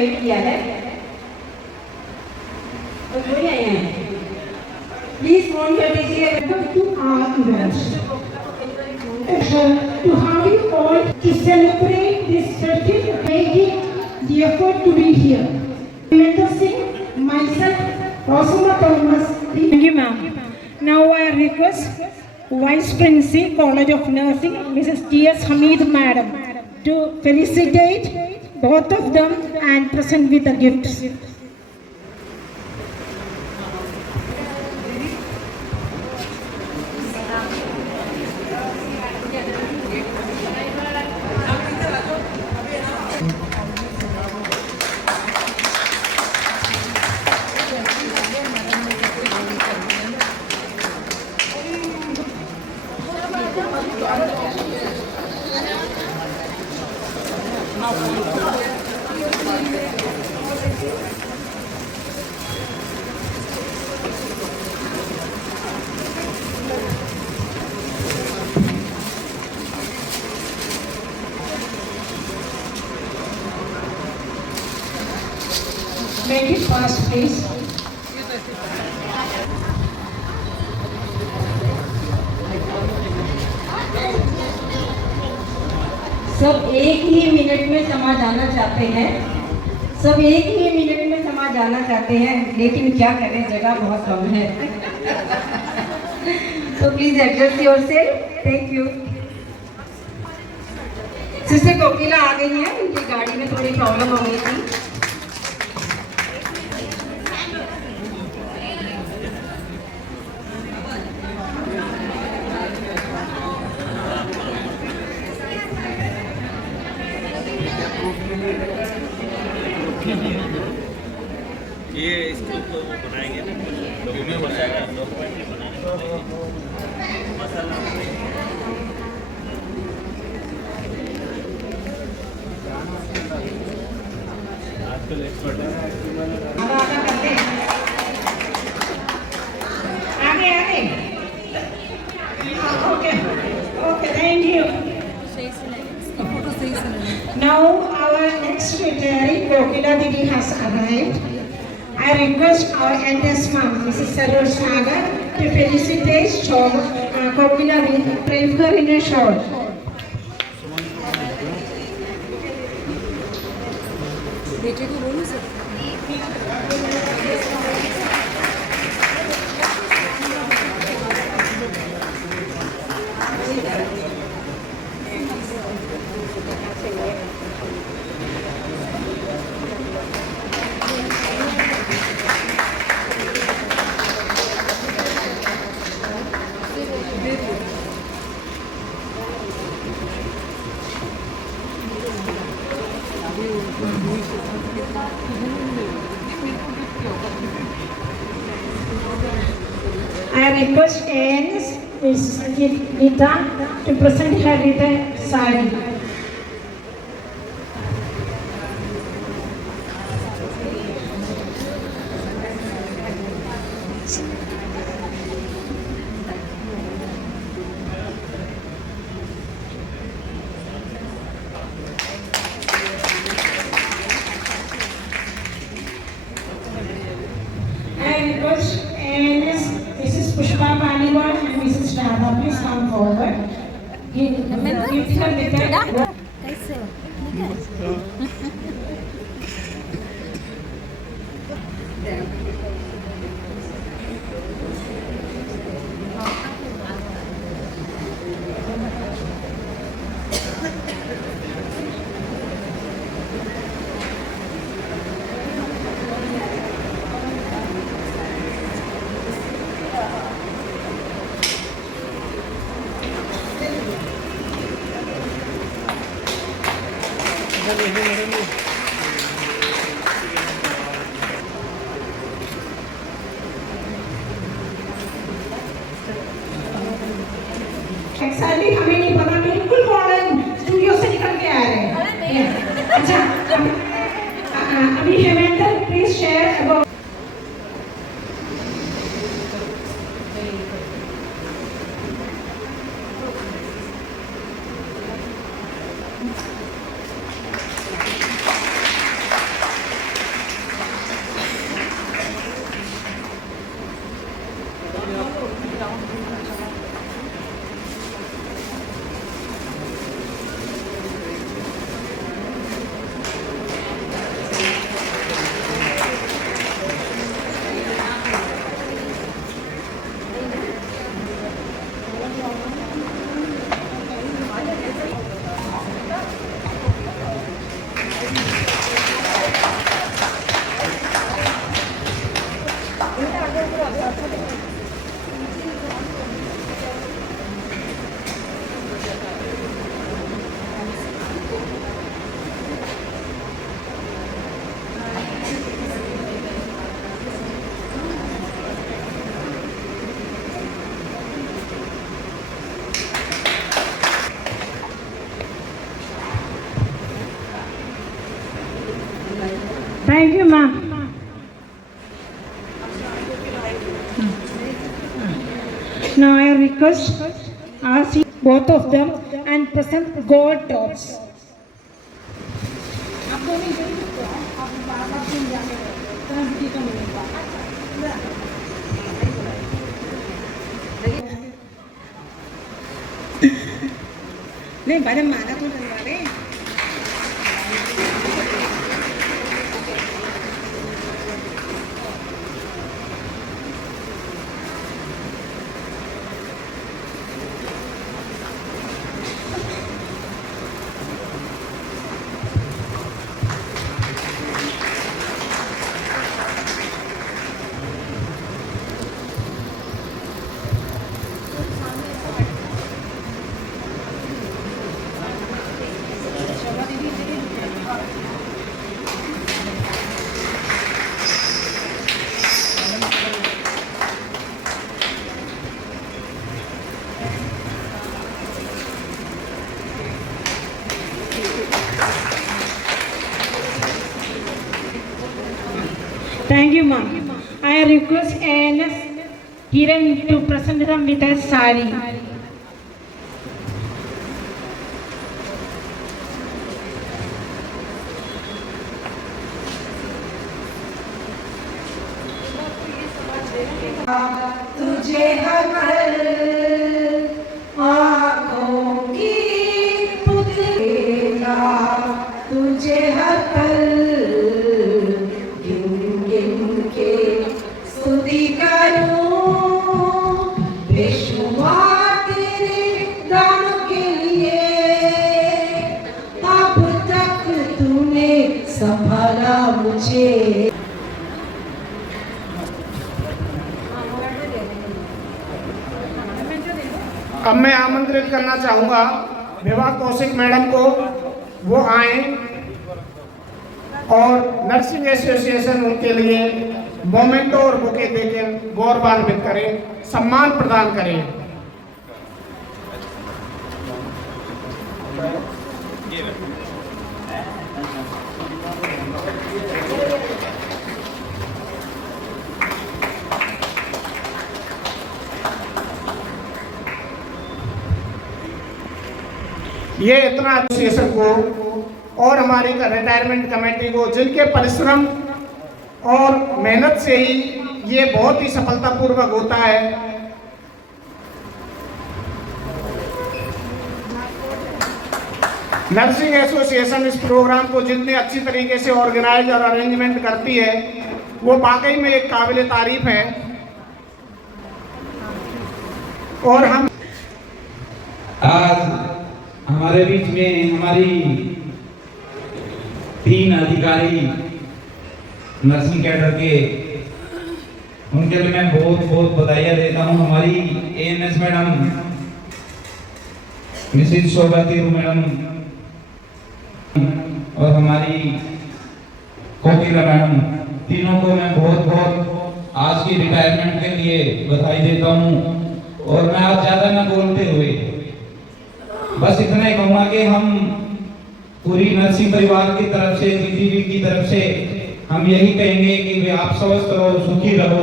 Invite किया है तो वही आए हैं। प्लीज फोन कर दीजिए to our event. To have you all to celebrate this 30th, making the effort to be here. Mendra Singh, myself, Rosama Thomas. Thank you, ma'am. Now I request Vice Principal, College of Nursing, Mrs. T.S. Hamid, madam, to felicitate both of them and present with the gifts. Make it fast, please. सब एक ही minute में समा जाना चाहते हैं, सब एक ही minute में समा जाना चाहते हैं, लेकिन क्या करें जगह बहुत कम है। तो please adjust yourself. Thank you. Sister Kokila आ गई हैं, उनकी गाड़ी में थोड़ी प्रॉब्लम हो गई थी। ये इसको तो बनाएंगे वीडियो बन जाएगा, डॉक्यूमेंट भी बनाएंगे मसाला आजकल एक्सपर्ट है। आगे आगे। Okay, okay, thank you. Now our next dignitary, Kokila Didi, has arrived. I request our eldest mom, Mrs. Saroj Nagar, to felicitate Kokila Didi, pray for her in a short. बेटे को बोलो sir. I request ANS Mrs. Gita to present her with a sari. I request ANS Mrs. Pushpa Paliwal and Mrs. Radha, please come forward. Give her with a कैसे हो? एक्साइटली हमें नहीं पता, बिल्कुल modern studio से निकल के आ रहे हैं। अच्छा, अभी Hemendra please share about Thank you, ma'am. Now I request ask both of them and present gold tops. नहीं बड़े माना तो बनवा रहे Thank you, ma'am. I request ANS Kiran to present them with a sari. तुझे हर आँखों की पुतला तुझे हर गिन गिन के स्तुति करूं बेशुमार तेरे दानों के लिए अब तक तूने संभाला मुझे अब मैं आमंत्रित करना चाहूँगा विवाह कौशिक मैडम को, वो आए और नर्सिंग एसोसिएशन उनके लिए मोमेंटो और बुके देकर गौरवान्वित करें, सम्मान प्रदान करें। ये इतना एसोसिएशन को और हमारी रिटायरमेंट कमेटी को, जिनके परिश्रम और मेहनत से ही ये बहुत ही सफलतापूर्वक होता है। नर्सिंग एसोसिएशन इस प्रोग्राम को जितने अच्छी तरीके से ऑर्गेनाइज और अरेंजमेंट करती है, वो वाकई में एक काबिल तारीफ है। और हम आज हमारे बीच में हमारी 3 अधिकारी नर्सिंग कैडर के, उनके लिए मैं बहुत बहुत बधाइयाँ देता हूँ। हमारी एएनएस मैडम मिसेज शोभा तिरु मैडम और हमारी कोकिला मैडम, तीनों को मैं बहुत बहुत आज की रिटायरमेंट के लिए बधाई देता हूँ। और मैं आज ज़्यादा न बोलते हुए बस इतना ही कहूँगा कि हम पूरी नर्सिंग परिवार की तरफ से, दीदी की तरफ से हम यही कहेंगे कि वे आप स्वस्थ रहो, सुखी रहो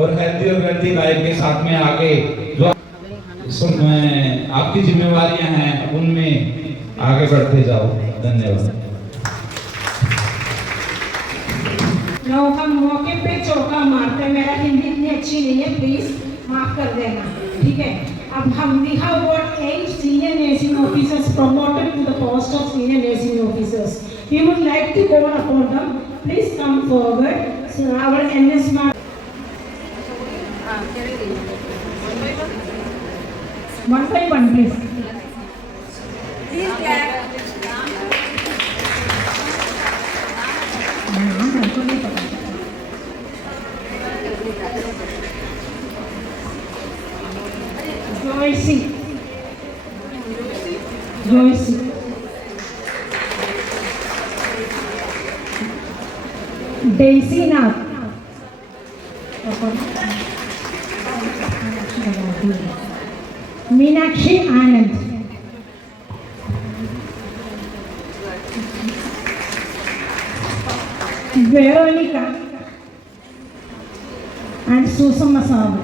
और हेल्थी और वेल्थी लाइफ के साथ में आगे जो आपकी जिम्मेवारियां हैं उनमें आगे बढ़ते जाओ। धन्यवाद। हम मौके पे चौका मारते हैं। मेरा हिंदी इतनी अच्छी नहीं है, प्लीज माफ कर देना, ठीक है। अब हम we have got 8 senior nursing officers promoted to the post of senior nursing officers. We would like to call upon them. Please come forward. So our NS ma'am. 1 please. Joyce. Daisy Nath. Meenakshi Anand. Veronica and Susama Sabu.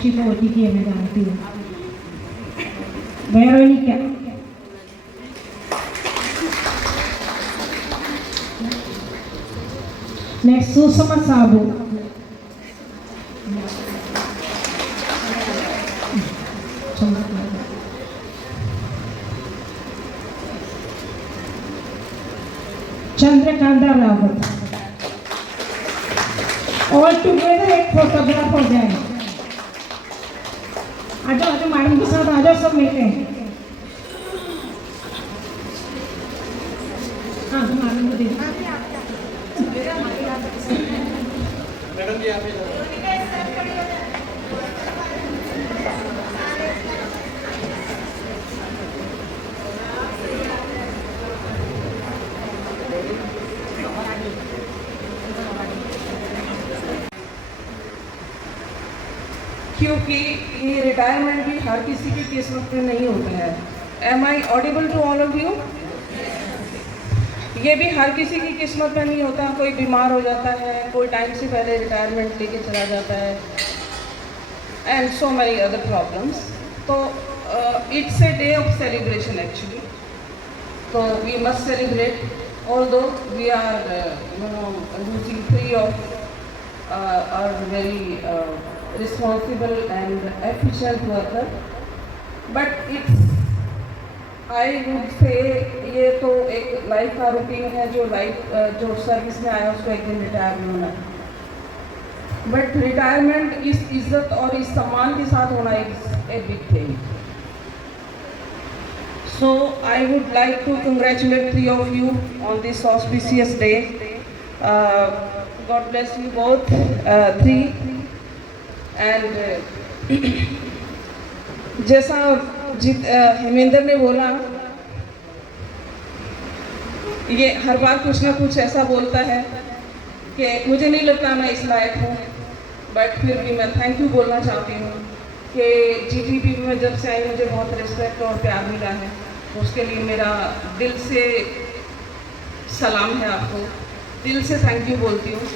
ठीक है, ठीक है, मैं जानती हूँ। Veronica. Next, Susama Sabu. Chandrakanta Rawat. All together एक photograph हो जाए। आ जाओ मैडम के साथ आ जाओ, सब मिलके। हाँ मैडम को दे। मैडम जी आप क्योंकि ये रिटायरमेंट भी हर किसी की किस्मत में नहीं होता है। Am I audible to all of you? ये भी हर किसी की किस्मत में नहीं होता। कोई बीमार हो जाता है, कोई टाइम से पहले रिटायरमेंट लेके चला जाता है, and so many other problems. तो it's a day of celebration actually. तो we must celebrate although we are losing 3 of our very responsible and efficient worker, but it's, I would say, ये तो एक life का routine है। जो service में आया उसको एक दिन रिटायर होना है, बट रिटायरमेंट इस इज्जत और इस सम्मान के साथ होना is a big thing. So I would like to congratulate 3 of you on this auspicious day. God bless you both, 3. And जैसा हेमेंद्र ने बोला, ये हर बार कुछ ना कुछ ऐसा बोलता है कि मुझे नहीं लगता मैं इस लायक हूँ, बट फिर भी मैं थैंक यू बोलना चाहती हूँ कि जीटीपी में जब से आई मुझे बहुत रिस्पेक्ट और प्यार मिला है। उसके लिए मेरा दिल से सलाम है, आपको दिल से थैंक यू बोलती हूँ।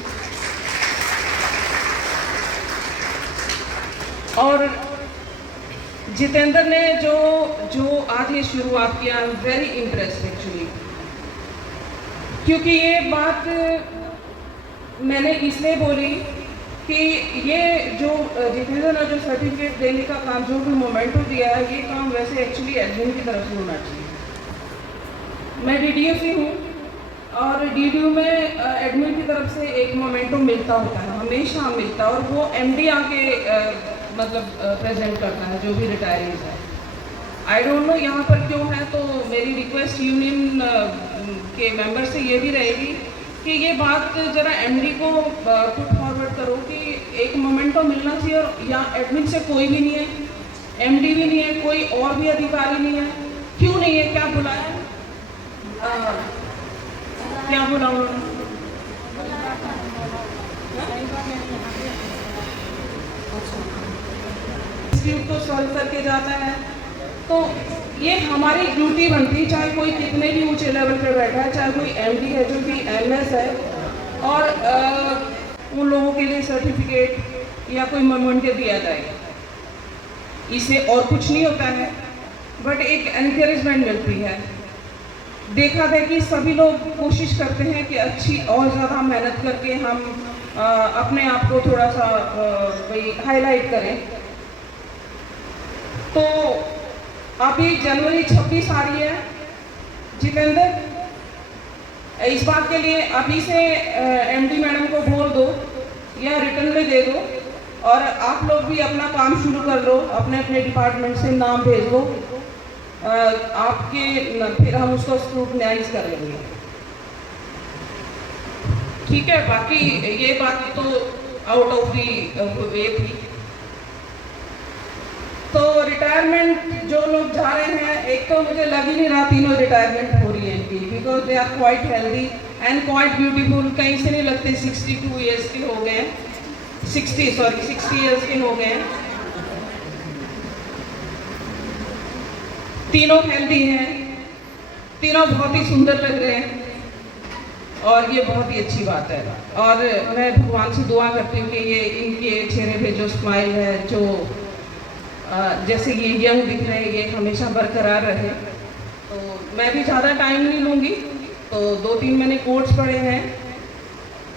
और जितेंद्र ने जो आज ये शुरुआत किया, I am very impressed actually, क्योंकि ये बात मैंने इसलिए बोली कि ये जो जितेंद्र ने जो सर्टिफिकेट देने का काम, जो भी मोमेंटो दिया है, ये काम वैसे एक्चुअली एडमिन की तरफ से होना चाहिए। मैं डीडीओ से हूँ और डीडीओ में एडमिन की तरफ से एक मोमेंटो मिलता होता है, हमेशा मिलता है, और वो एमडी आके मतलब प्रेजेंट करता है जो भी रिटायरीज है। आई डोंट नो यहाँ पर क्यों है। तो मेरी रिक्वेस्ट यूनियन के मेंबर से ये भी रहेगी कि ये बात ज़रा एमडी को पुट फॉरवर्ड करो कि एक मोमेंटो मिलना चाहिए, और यहाँ एडमिन से कोई भी नहीं है, एमडी भी नहीं है, कोई और भी अधिकारी नहीं है। क्यों नहीं है? क्या बुलाया? क्या बोला उन्होंने? डिस्प्यूट को सॉल्व करके जाता है। तो ये हमारी ड्यूटी बनती है, चाहे कोई कितने भी ऊंचे लेवल पे बैठा है, चाहे कोई एमडी है जो कि एमएस है, और उन लोगों के लिए सर्टिफिकेट या कोई मोमेंटो दिया जाए। इससे और कुछ नहीं होता है, बट एक एनकरेजमेंट मिलती है। देखा है कि सभी लोग कोशिश करते हैं कि अच्छी और ज़्यादा मेहनत करके हम अपने आप को थोड़ा सा भाई हाईलाइट करें। तो अभी जनवरी 26 आ रही है जितेंद्र, इस बात के लिए अभी से एमडी मैडम को बोल दो या रिटर्न में दे दो, और आप लोग भी अपना काम शुरू कर लो, अपने अपने डिपार्टमेंट से नाम भेज दो, आपके फिर हम उसको स्क्रूटनाइज कर लेंगे। ठीक है, बाकी ये बात तो आउट ऑफ दी वे थी। तो रिटायरमेंट जो लोग जा रहे हैं, एक तो मुझे लग ही नहीं रहा तीनों रिटायरमेंट हो रही है इनकी, because they are quite healthy and quite beautiful. कहीं से नहीं लगते 62 ईयर्स के हो गए, 60 ईयर्स के हो गए। तीनों हेल्दी हैं, तीनों बहुत ही सुंदर लग रहे हैं और ये बहुत ही अच्छी बात है। और मैं भगवान से दुआ करती हूँ कि ये इनके चेहरे पे जो स्माइल है, जो जैसे ये यंग दिख रहे हैं, ये हमेशा बरकरार रहे। तो मैं भी ज़्यादा टाइम नहीं लूँगी, तो 2-3 मैंने कोट्स पढ़े हैं।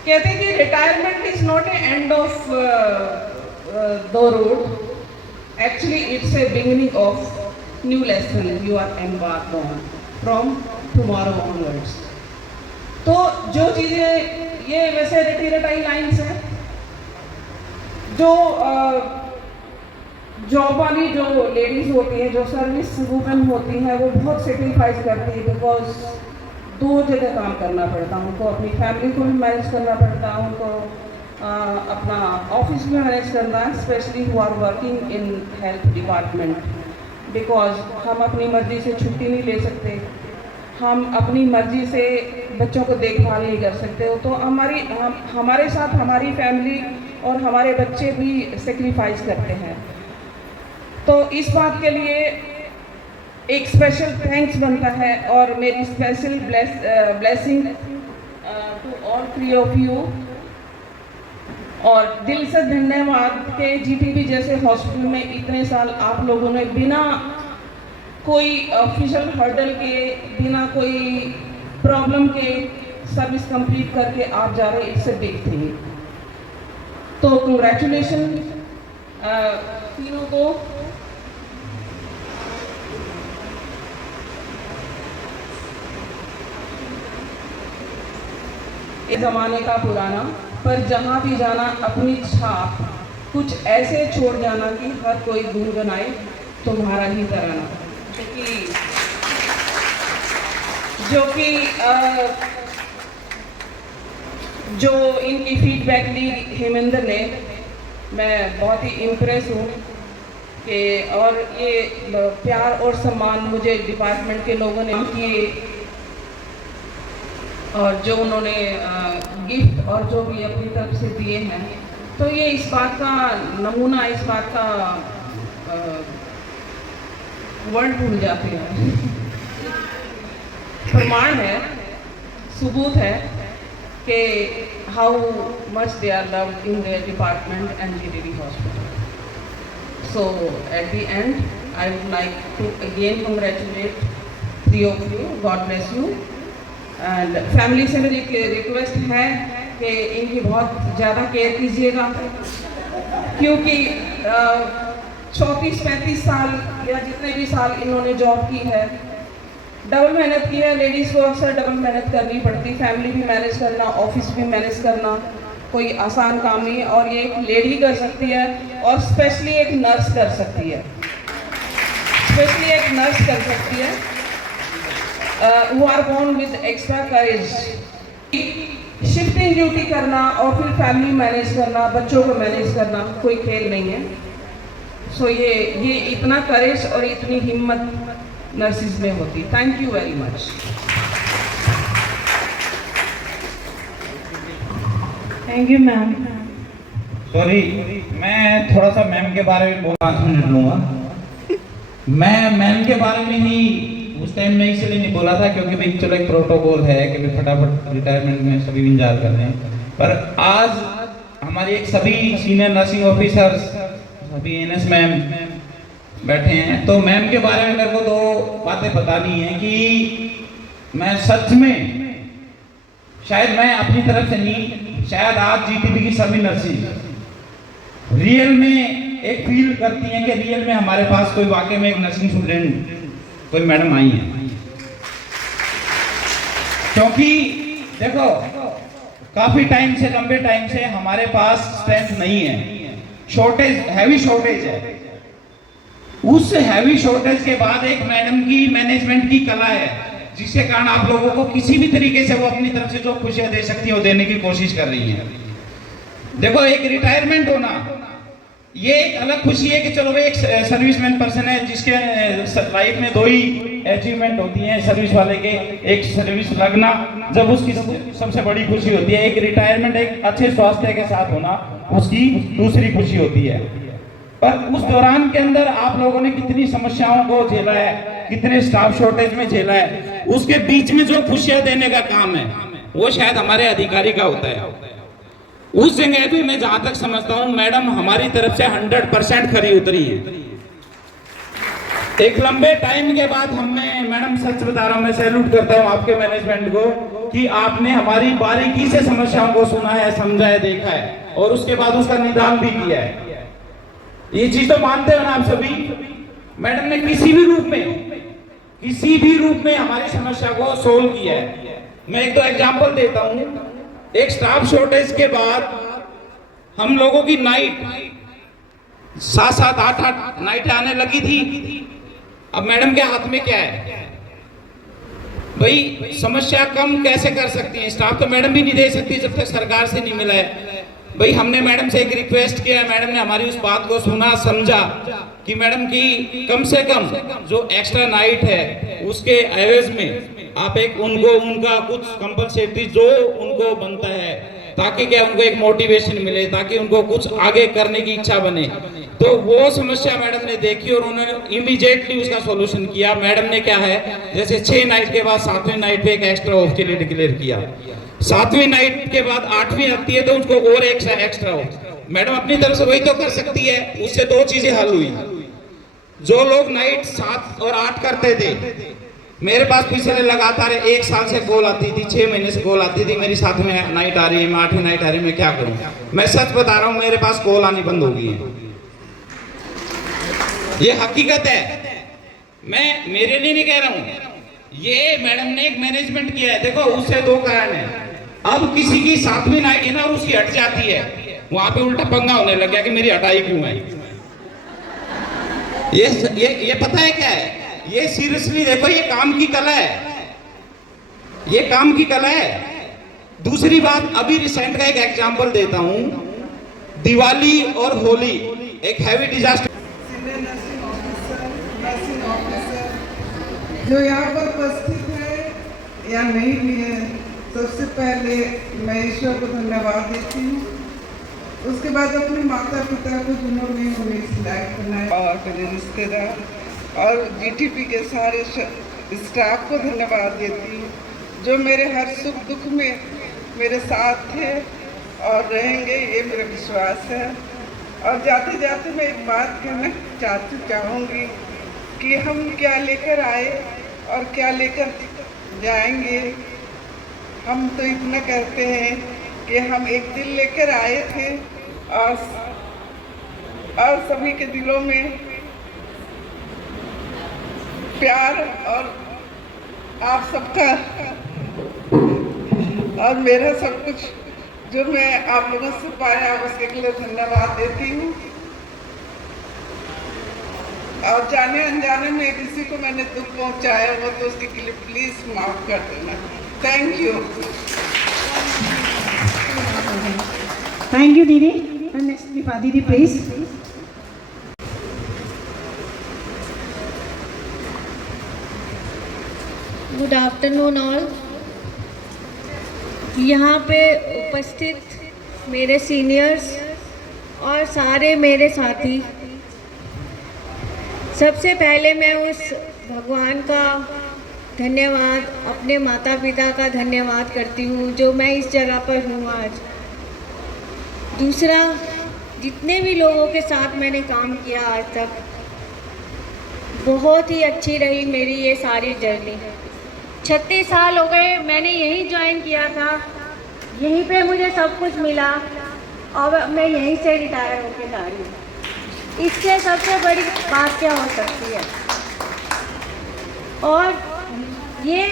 कहते हैं कि retirement is not a end of the road, actually it's a beginning of new lesson you are embarked on from tomorrow onwards. तो जो चीज़ें, ये वैसे रटी लाइन्स हैं, जो जॉब वाली जो लेडीज़ होती हैं, जो सर्विस वूमेन होती हैं, वो बहुत सेक्रीफाइस करती है, बिकॉज 2 जगह काम करना पड़ता है उनको। अपनी फैमिली को भी मैनेज करना पड़ता है उनको, अपना ऑफिस भी मैनेज करना है, specially who are working in health department, because हम अपनी मर्ज़ी से छुट्टी नहीं ले सकते, हम अपनी मर्ज़ी से बच्चों को देखभाल नहीं कर सकते हो। तो हमारे साथ हमारी फैमिली और हमारे बच्चे भी सेक्रीफाइस करते हैं। तो इस बात के लिए एक स्पेशल थैंक्स बनता है, और मेरी special blessing to all 3 of you. और दिल से धन्यवाद के जीटीबी जैसे हॉस्पिटल में इतने साल आप लोगों ने बिना कोई ऑफिशियल हर्डल के, बिना कोई प्रॉब्लम के सर्विस कंप्लीट करके आप जा रहे, इट्स अ बिग थिंग। तो कंग्रेचुलेशन तीनों को। इस ज़माने का पुराना, पर जहाँ भी जाना अपनी छाप कुछ ऐसे छोड़ जाना कि हर कोई गुनगुनाए तुम्हारा ही तराना। जो इनकी फीडबैक ली हेमेंद्र ने, मैं बहुत ही इम्प्रेस हूँ कि, और ये प्यार और सम्मान मुझे डिपार्टमेंट के लोगों ने किए, और जो उन्होंने गिफ्ट और जो भी अपनी तरफ से दिए हैं, तो ये इस बात का नमूना, इस बात का वर्ड भूल जाते हैं, प्रमाण है, सबूत है कि how much they are loved in their department and GTB hospital. So at the end I would like to again congratulate 3 of you, God bless you. And family से मेरी रिक्वेस्ट है कि इनकी बहुत ज़्यादा केयर कीजिएगा, क्योंकि 34-35 साल या जितने भी साल इन्होंने जॉब की है, डबल मेहनत की है। लेडीज़ को अक्सर डबल मेहनत करनी पड़ती, फैमिली भी मैनेज करना, ऑफिस भी मैनेज करना कोई आसान काम नहीं है, और ये एक लेडी कर सकती है, और स्पेशली एक नर्स कर सकती है, स्पेशली एक नर्स कर सकती है, who are born with extra courage। Shifting duty करना और फिर फैमिली मैनेज करना, बच्चों को मैनेज करना कोई खेल नहीं है। सो ये इतना करेज और इतनी हिम्मत नर्सिस में होती। Thank you very much. Thank you ma'am. Sorry, मैं थोड़ा सा मैम के बारे में 5 मिनट लूँगा। मैं मैम के बारे में ही उस टाइम में इसलिए नहीं बोला था क्योंकि भाई चलो एक प्रोटोकॉल है कि भाई फटाफट रिटायरमेंट में सभी इंतजार कर रहे हैं, पर आज हमारी एक सभी सीनियर नर्सिंग ऑफिसर्स, सभी एनएस मैम बैठे हैं, तो मैम के बारे में मेरे को 2 बातें बतानी है कि मैं सच में, शायद मैं अपनी तरफ से नहीं, शायद आज जीटीबी की सभी नर्सिंग रियल में एक फील करती हैं कि रियल में हमारे पास कोई वाकई में एक नर्सिंग स्टूडेंट, कोई मैडम आई है। क्योंकि देखो काफी टाइम से, लंबे टाइम से हमारे पास स्ट्रेंथ नहीं है, शॉर्टेज, हैवी शॉर्टेज है। उस हैवी शॉर्टेज के बाद एक मैडम की मैनेजमेंट की कला है, जिसके कारण आप लोगों को किसी भी तरीके से वो अपनी तरफ से जो खुशियां दे सकती है वो देने की कोशिश कर रही है। देखो एक रिटायरमेंट होना ये एक अलग खुशी है कि चलो भाई एक सर्विसमैन पर्सन है जिसके लाइफ में 2 ही अचीवमेंट होती हैं सर्विस वाले के, एक सर्विस लगना जब उसकी सबसे बड़ी खुशी होती है, एक रिटायरमेंट एक अच्छे स्वास्थ्य के साथ होना उसकी दूसरी खुशी होती है। पर उस दौरान के अंदर आप लोगों ने कितनी समस्याओं को झेला है, कितने स्टाफ शॉर्टेज में झेला है, उसके बीच में जो खुशियां देने का काम है वो शायद हमारे अधिकारी का होता है। उस जगह भी मैं जहां तक समझता हूं मैडम हमारी तरफ से 100% खरी उतरी है। एक लंबे टाइम के बाद हमने, मैडम सच बता रहा हूं, मैं सैल्यूट करता हूं आपके मैनेजमेंट को कि आपने हमारी बारीकी से समस्याओं को सुना है, समझा है, देखा है और उसके बाद उसका निदान भी किया है। ये चीज तो मानते हो ना आप सभी। मैडम ने किसी भी रूप में हमारी समस्या को सोल्व किया है। मैं एक दो एग्जांपल देता हूं। एक स्टाफ शॉर्टेज के बाद हम लोगों की नाइट 7-7, 8-8 नाइटें आने लगी थी। अब मैडम के हाथ में क्या है भाई, समस्या कम कैसे कर सकती हैं? स्टाफ तो मैडम भी नहीं दे सकती जब तक सरकार से नहीं मिला है। भाई हमने मैडम से एक रिक्वेस्ट किया, मैडम ने हमारी उस बात को सुना, समझा कि मैडम की कम से कम जो एक्स्ट्रा नाइट है उसके एवज में आप एक उनका कुछ कंपनसेटरी जो उनको बनता है, ताकि क्या उनको एक मोटिवेशन मिले, ताकि उनको कुछ आगे करने की इच्छा बने। तो वो समस्या मैडम ने देखी और उन्होंने इमीडिएटली उसका सॉल्यूशन किया। मैडम ने क्या है, जैसे 6 नाइट के बाद 7वीं नाइट पे एक एक्स्ट्रा ऑफ के लिए डिक्लेयर किया। 7वीं नाइट के बाद 8वीं आती है तो उसको और एक्स्ट्रा ऑफ। मैडम अपनी तरफ से वही तो कर सकती है। उससे 2 चीजें हल हुई। जो लोग नाइट 7 और 8 करते थे, मेरे पास पिछले लगातार 1 साल से कॉल आती थी, 6 महीने से कॉल आती थी, मेरी 7वीं नाइट आ रही है, मैं 8वीं नाइट आ रही है, मैं क्या करूं? मैं सच बता रहा हूं, मेरे पास कॉल आनी बंद हो गई है। ये हकीकत है, मैं मेरे लिए नहीं कह रहा हूं, ये मैडम ने एक मैनेजमेंट किया है। देखो उससे 2 कारण है। अब किसी की 7वीं नाइट है ना और उसकी हट जाती है, वहां पे उल्टा पंगा होने लग गया कि मेरी हटाई क्यों है। ये पता है क्या है? ये सीरियसली देखो, ये काम की कला है, ये काम की कला है। दूसरी बात, अभी रिसेंट का एक एग्जांपल देता हूं। दिवाली और होली एक हैवी डिजास्टर। नर्सिंग ऑफिसर जो यहाँ पर उपस्थित है या नहीं भी है, सबसे पहले मैं ईश्वर को धन्यवाद देती हूँ। उसके बाद अपने माता पिता को जिन्होंने हमें इस लायक बनाया और मेरे रिश्तेदार और जीटीपी के सारे स्टाफ को धन्यवाद देती हूँ जो मेरे हर सुख दुख में मेरे साथ थे और रहेंगे, ये मेरा विश्वास है। और जाते जाते मैं एक बात कहना चाहूँगी कि हम क्या लेकर आए और क्या लेकर जाएंगे। हम तो इतना कहते हैं कि हम एक दिल लेकर आए थे और सभी के दिलों में प्यार और आप सबका और मेरा सब कुछ जो मैं आप लोगों से पाया उसके लिए धन्यवाद देती हूँ। और जाने अनजाने में किसी को मैंने दुख पहुंचाया हो तो उसके लिए प्लीज माफ कर देना। Thank you. Thank you, Didi. And next, Dipa Didi, please. Good afternoon all. यहाँ पे उपस्थित मेरे सीनियर्स और सारे मेरे साथी, सबसे पहले मैं उस भगवान का धन्यवाद, अपने माता पिता का धन्यवाद करती हूँ जो मैं इस जगह पर हूँ आज। दूसरा, जितने भी लोगों के साथ मैंने काम किया आज तक, बहुत ही अच्छी रही मेरी ये सारी जर्नी। 36 साल हो गए मैंने यहीं ज्वाइन किया था, यहीं पे मुझे सब कुछ मिला और मैं यहीं से रिटायर होके जा रही हूँ। इससे सबसे बड़ी बात क्या हो सकती है? और ये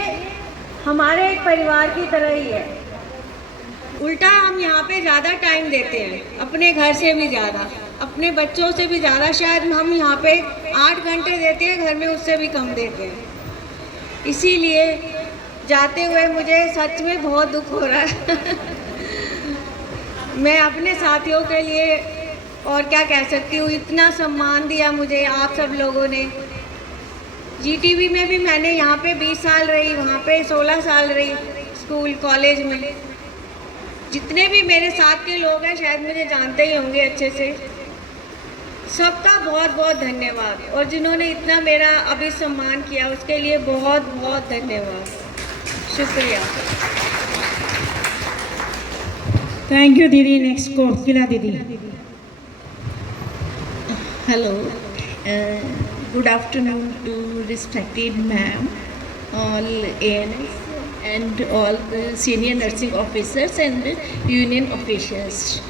हमारे एक परिवार की तरह ही है। उल्टा हम यहाँ पे ज़्यादा टाइम देते हैं, अपने घर से भी ज़्यादा, अपने बच्चों से भी ज़्यादा। शायद हम यहाँ पे 8 घंटे देते हैं, घर में उससे भी कम देते हैं। इसीलिए जाते हुए मुझे सच में बहुत दुख हो रहा है। मैं अपने साथियों के लिए और क्या कह सकती हूँ, इतना सम्मान दिया मुझे आप सब लोगों ने। जीटीवी में भी मैंने यहाँ पे 20 साल रही, वहाँ पे 16 साल रही, स्कूल कॉलेज में। जितने भी मेरे साथ के लोग हैं शायद मुझे जानते ही होंगे अच्छे से। सबका बहुत बहुत धन्यवाद, और जिन्होंने इतना मेरा अभी सम्मान किया उसके लिए बहुत बहुत धन्यवाद, शुक्रिया। Thank you, Didi. Next, Kokila Didi. Hello, good afternoon to respected ma'am, all ANS and all the senior nursing officers and union officials.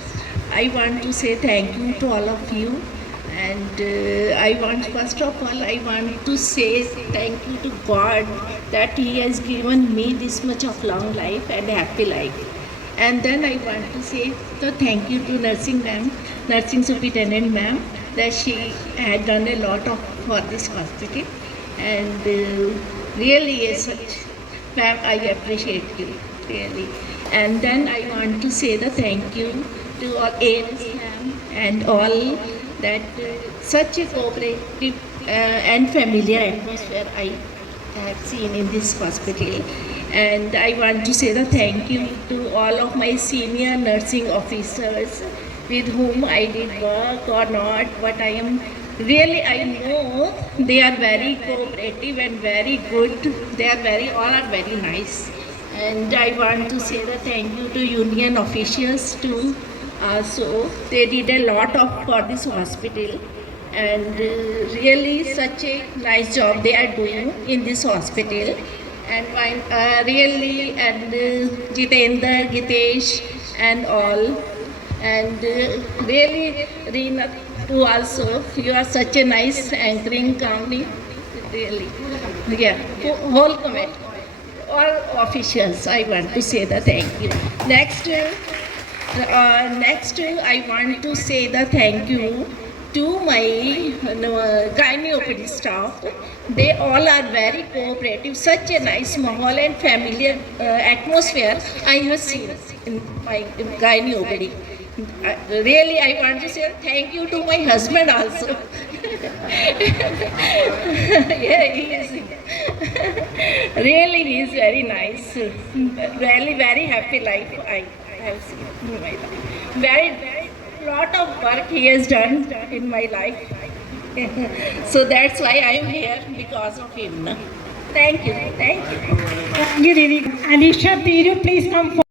I want to say thank you to all of you, and first of all I want to say thank you to God that He has given me this much of long life and happy life. And then I want to say thank you to nursing superintendent ma'am, that she had done a lot for this hospital, and really is such, ma'am, I appreciate you really. And then I want to say the thank you to all ANS ma'am and all that such a cooperative and familiar atmosphere I have seen in this hospital. And I want to say the thank you to all of my senior nursing officers with whom I did work or not, but I know they are very cooperative and very good. All are very nice. And I want to say the thank you to union officials too. So they did a lot for this hospital, and really such a nice job they are doing in this hospital. And really, and Jitendra, Gitesh and all, and really Reena too also, you are such a nice anchoring company, really, yeah, whole committee, all officials, I want to say the thank you. Next, I want to say the thank you to my gynae staff. They all are very cooperative. Such a nice mahal and familiar atmosphere I have seen in my gynae. Really, I want to say thank you to my husband also. Yeah, he is. Really, he is very nice. Really, very happy life I have seen in my life. Very lot of work he has done in my life. So that's why I am here, because of him. Thank you. Thank you, Didi. Alisha Piru, please come forward.